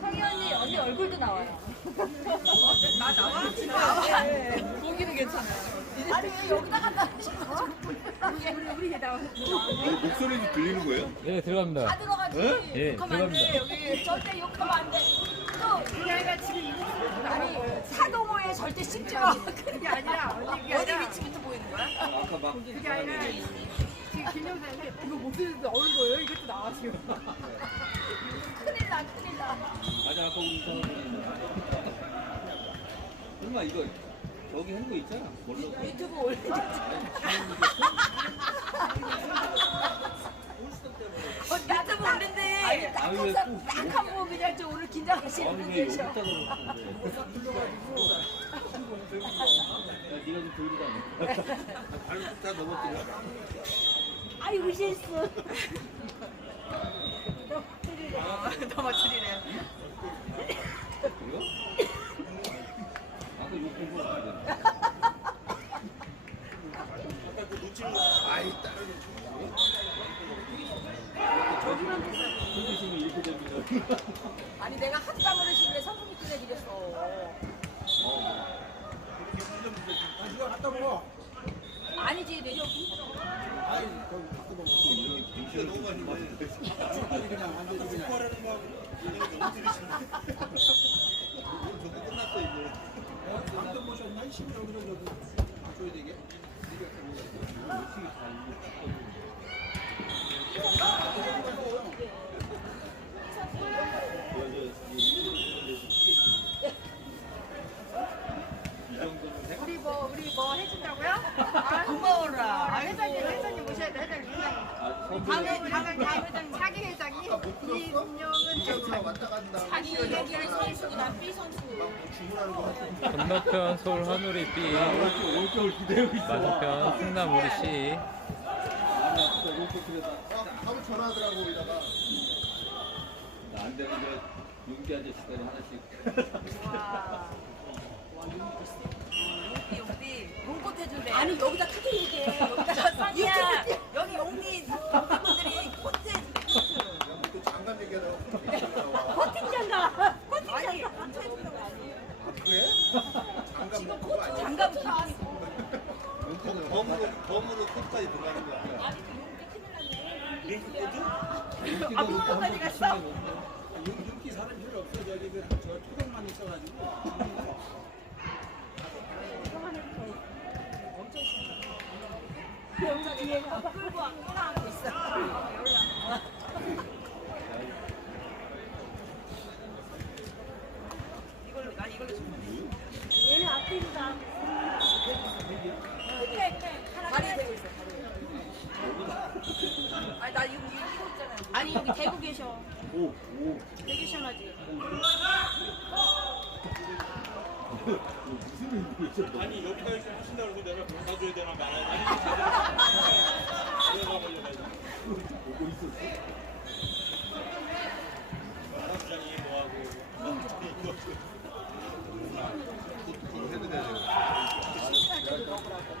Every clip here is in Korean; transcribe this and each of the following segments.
성희 언니, 언니 얼굴도 나와요. 나 나와? 진짜. 보기는 괜찮아요. 아니, 왜 여기다 갖다 놓으시고. 우리, 우리 얘 나와. 목소리도 들리는 거예요? 네 들어갑니다. 다 들어가지. 예, 욕하면 안 돼, 들어갑니다. 여기. 절대 욕하면 안 돼. 또, 우리 아이가 지금 이거 아니, 사동호에 절대 씹지 마. 그게 아니라, 언니, 어디 위치부터 보이는 거야? 아까 막 그게 아니라, 지금 김영사한테 이거 목소리도 어른 거예요? 이것도 나와, 지금. 큰일 나, 큰일 나. 맞아 아까 우리 이상한 엄마 이거 저기 한 거 있잖아 뭘로 유튜브 올리겠지. 어, 유튜브 올린대. 아니, 딱 아니, 왜 항상 또- 딱한 번 그냥 좀 오늘 긴장하시는 아니 왜 분이셔. 여기다 넣었는데 야 네가 좀 들고 다녀 발로 다 넘어뜨려 아이고, 실수. 더 맞추리래. 이거? 아까 욕 공부 안 돼. 손주심이 이렇게 됩니다. 아니, 내가 한땀을 실래 성분이 끓여드렸어. 이거 갖다 먹어. 아니지, 내려. 아이, 거기 갖다 먹어. 김치가 너무 맛있는데. 그냥 안 되지 그냥. 저거 끝났어 이제. 감도 모셨나? 심정으로 저도 줘야 되게. 이 정도는 해. 우리 뭐 우리 뭐 해준다고요? 아, 고마워라. 아, 회장님 회장님 모셔야 돼 회장님 회장님. 아, 다음에 선배. 다음에 다음 회장님 차기 회장이 이금영은 저기서 왔다 갔다. 자기 여기 선수구나, B 선수. 건너편 서울 한우리 B, 올겨울 기대고 있어. 맞은편 충남 우리 C. 이렇게. 아, 바로 전화하더라고 이다가. 나안 되면 저 윤기 아저씨까지 하나씩. 와. 용띠, 용띠. 눈꽃 해준대. 아니, 여기다 크게 얘기해. 여기다. 선이야. 여기 용띠 분들이 코트 해준대, 코트. 또 장갑 얘기하다가. 코팅 장갑. 코팅 아니, 장갑. 코트 해준다고 아니에요. 아, 그래? 장갑 지금 코트 장갑이 나왔어. 범으로 범으로 끝까지 들어가는 거야. 아니, 그 용기 큰일 났네. 윤기가 뭐 민구까지 갔어? 윤기 사람 별로 없어. 저기 그, 저 초동만 있어가지고. 여기서 뒤에 가봐. 끌고 와, 끌어안고 있어. 이걸로, 나 이걸로 충분히. 얘는 앞뒤로다. 다리 대고 있어. 아니, 나 이거, 이거 이거 있잖아요. 아니 여기 대고 계셔. 오 오. 되게 시원하지. 무슨 일이야? 아니 여기까지 하신다고 그러고 내가 받아줘야 되나 말아야 되나 내가 걸려가지고 보고 있었어. 부장이 뭐하고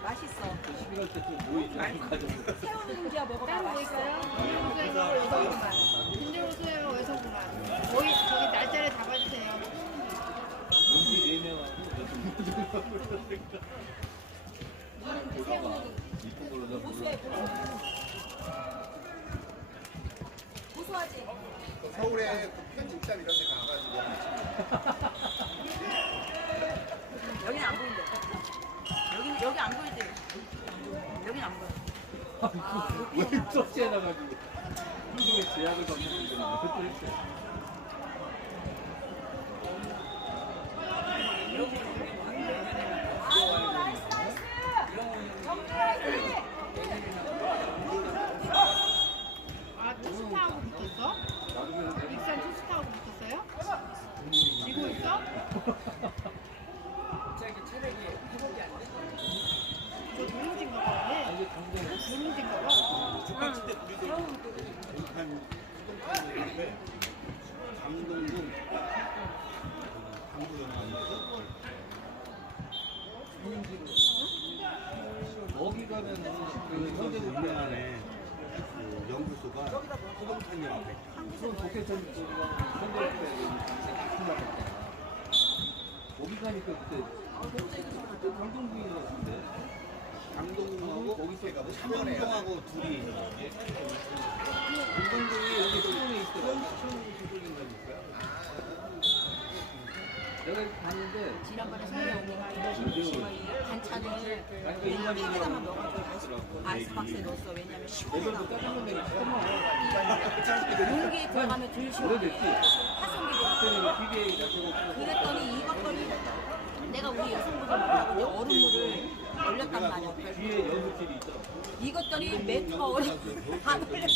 맛있어. 11월 때좀뭐 있냐 가지고. 새우 능지야 먹어봐. 맛있어요. 김재호수요 외성공간 거기 저기 날짜를 잡아주세요. 윤기 네 명하고 이쁜 걸로 고소. 고소하지. 서울에 그 편집샵 이런 데 가가지고. 여기는 안 보인대. 여기, 여기 안 보이지? 여기는 안 보여. 왜 쪽지에 나가지고 한국의 제약을 받는 거구나. 아유 나이스 나이스. 정리해야지. 아 투스타하고 붙었어? 익산 투스타하고 붙었어요? 지고 있어? 저 누룽지인가 봐. 이게 당장 누룽지인가 봐. 족같이 때 우리도 한 거기 가면은 그 현대 국민안에 그 연구소가 소방탄 옆에 그건 도쿄천 쪽이가 현대 국민안에 거기 가니까 그때 그때 강동구인 것 같은데 강동구하고 거기서 삼성동하고 둘이 강동구이 여기 수원에 있더라고 내가 봤는데 지난번에 성미 언니가 이러시면 반찬을 아니 그 인간이 하나만 넣어가지고 아이스박스에 넣었어. 왜냐면 처음 용기에 들어가면 덜 시원해. 자체가 그랬더니 이것더니 내가 우리 여성분들 이제 얼음물을 얼렸단 말이야. 이것더니 메트가 얼음 안 얼려.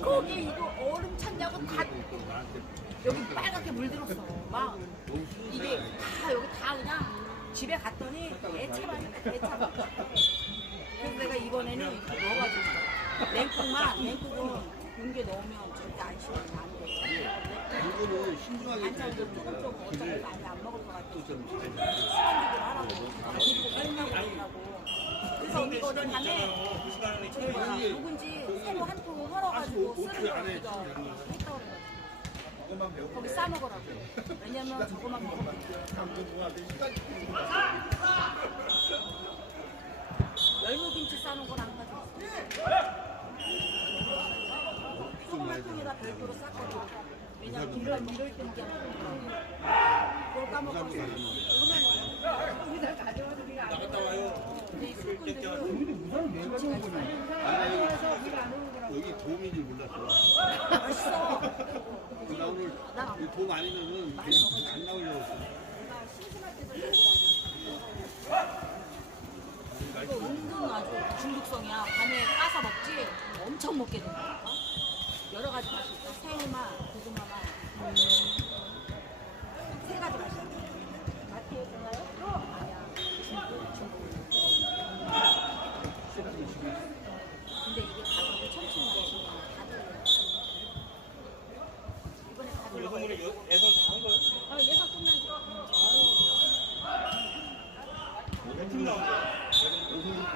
거기 이거 얼음 찼냐고 다 여기 빨갛게 물들었어. 막 이게 다 여기 다 그냥 집에 갔더니 대차만 대차. 그래서 내가 이번에는 이렇게 넣어가지고 냉국만 냉국은 용기에 넣으면 절대 안 시원해 안 돼. 이거는 신중하게 해야 좀 조금 조금 어차피 많이 안 먹을 것 같아. 좀 시간들을 하라고. 맨날 그러라고. 그래서 어제 밤에 그 시간에 저기 뭐야 누군지 새로 한통 헐어가지고 쓰는 거 우리가 했다고 그래. 거기 싸 먹으라고. 왜냐면 저거만 먹으면 열무김치 싸는 건안 가져왔어. 통에다 별도로 쌌거든. 왜냐면 김밥 이럴 때 이게 그걸 까먹었어. 나갔다 와요. 근데 이 술꾼들은 여기 도움인 줄 몰랐어 맛있어. 나 오늘 나 이돔 아니면은 그냥 안 나오려고 했어 내가 심심할 때도 먹으라고. 이거 은근 아주 중독성이야. 밤에 까서 먹지 엄청 먹게 된다니까. 여러 가지 맛이 있어. 새우맛, 고구마 맛. 세 가지 맛이 있어. 마트에 있나요? 아니야. 중국, 중국. 근데 이게 가격이 천천히 내시면 다들 이번에 다들 여성분이 예선 다한 거예요? 아, 예상 끝나니까 몇팀 나온 거예요?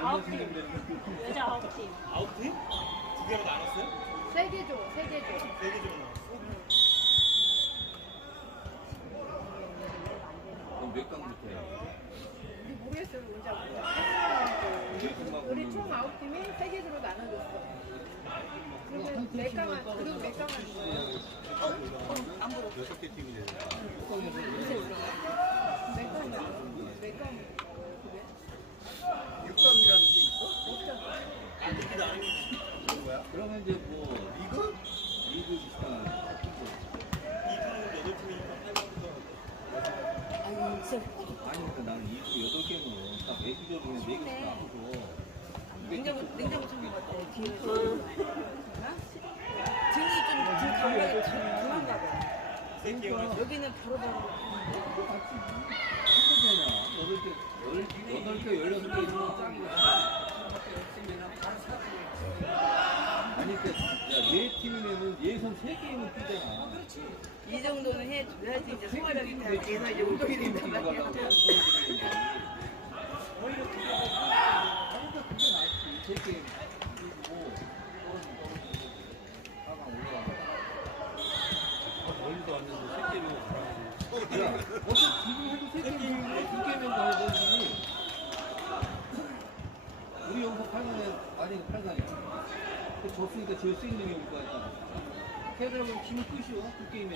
아홉 팀. 여자 아홉 팀. 아홉 팀? 두 개로 나눴어요? 세개 줘, 세개 줘. 세 개 정도 나눴어? 그럼 몇 강부터 해요? 우리 모르겠어요, 언제 몇 우리 총 개로 나눠줬어. 그러면 몇 강한, 그럼 몇 강한 거야? 여섯 개 팀이 되는? 몇 강? 육강이라는 게 있어? 이게 나는 뭐야? 그러면 이제 뭐 리그? 리그 비슷한 거. 이팀은 여덟 팀이니까 팔강부터 아유, 진짜 아니 그러니까 나는 이거 여덟 개면 딱 매주적으로 네 개씩 나눠서 냉장고, 냉장고 찾는 것 같아. 뒤에. 등이 좀, 등 감각이 덜한 가 봐. 세 개가 여기는 바로 바로. 힘들잖아. 여덟 개, 열, 여덟 개, 열여섯 개 있으면 짱이야. 아니 그러니까 야네 팀이면은 예선 세 게임은 뛰잖아. 이 정도는 해줘야지 이제 생활력이 돼서 이제 운동이 된단 말이야. 세 게임 뛰고 하강 올라가. 멀리도 왔는데 세 게임을 야, 어차피 지금 해도 세 게임 중에 두 게임은 더 해보지. 우리 여기서 8강에 아니 8강이야. 그 졌으니까 질 수 있는 경우가 있잖아. 걔들하고 지면 끝이요 두 게임에.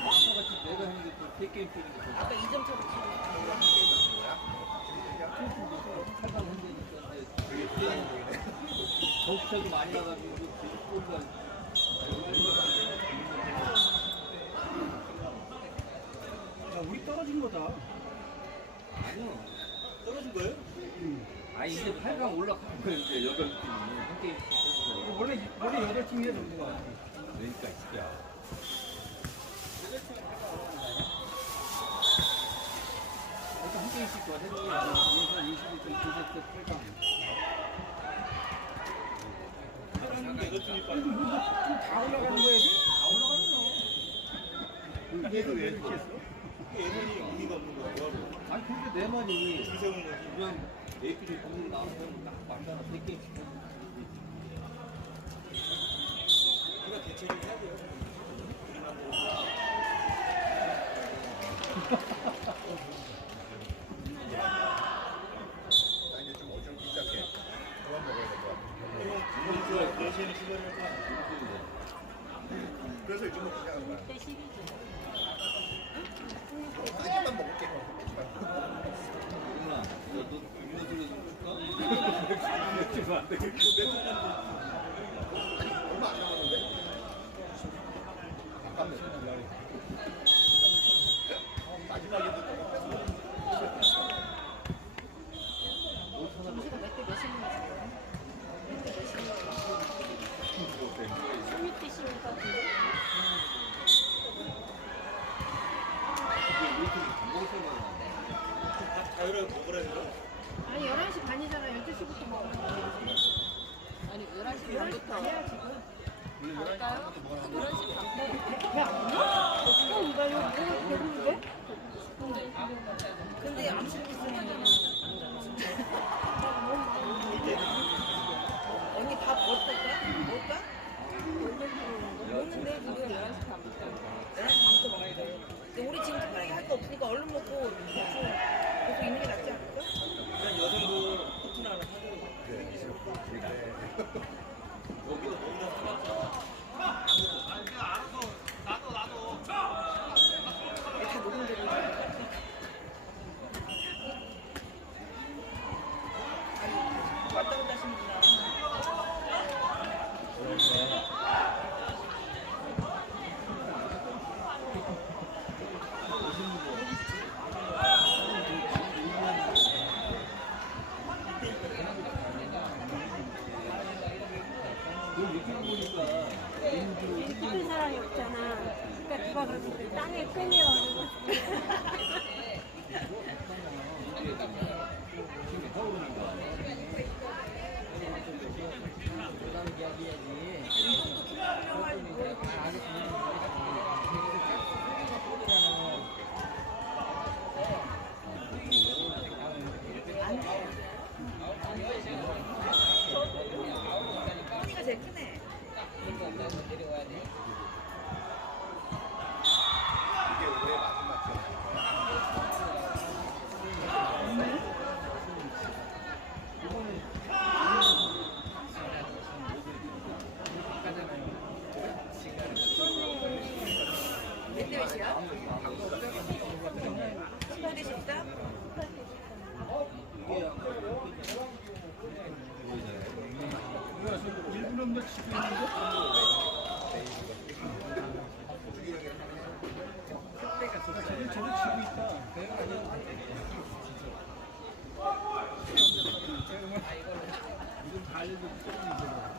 아까 같이 내가 하는 게세 게임 뛰는 게 더. 아까 2점 차로 이제 덕차도 많이 나가지고 뭔가 야, 우리 떨어진 거다. 아니요. 떨어진 거예요? 아니 이제 8강 올라간 거예요 이제 여덟 팀이 한 게임 씩 원래 원래 여덟 팀이야 정도가. 그러니까 이 새끼야. 그러니까 한 게임씩 더 예선 21점 9세트 8강. 여덟 팀이 빠져. 다 올라가는 거야. 얘도 왜 이렇게 했어? 예선이 의미가 없는 거야. 아니 근데 내 말이 줄 세우는 거지. 그냥 AP를 분위기 나와서 딱 만나서 세 게임 시켜. 우리가 대책을 해야 돼요. 우리만 나 이제 좀 어좀 시작해. 그만 먹어야 될 것 같아. 그럼 그 그래서 요즘 시작한 거야. 크게만 먹을게. 누나, 너너 음료수를 좀 줄까? 얼마 안 남았는데? 아깝네. 마지막에도 너가 뺏어. 점수가 몇대 몇이었는지 몇대 몇이었는지 3위 때 10일 것 같은데 먹을 생각이 밥 자유를 먹으라 해요. 아니 11시 반이잖아 12시부터 먹어 아니 11시 11시 반이야 지금 갈까요? 11시 반 배안 먹나? 어 이거 이거 배부른데? 근데 암식 있으면 언니 밥 어떨까? 먹을까? 먹는데 우리가 11시 반부터 11시 반부터 먹어야 돼 근데 우리 지금 특별하게 할 거 없으니까 얼른 먹고 계속 계속 있는 게 낫지 않을까? 그냥 여성분 코트나 하나 사줘요. 여기도 너무나 사갔잖아. 다 녹음되고 있어 아니 왔다 갔다 하시는구나 너 이렇게 보니까 찍는 사람이 없잖아 그러니까 누가 그랬을 때 땅에 끈이어가지고 언니가 아 이거는. 지금 다 알려준 소문이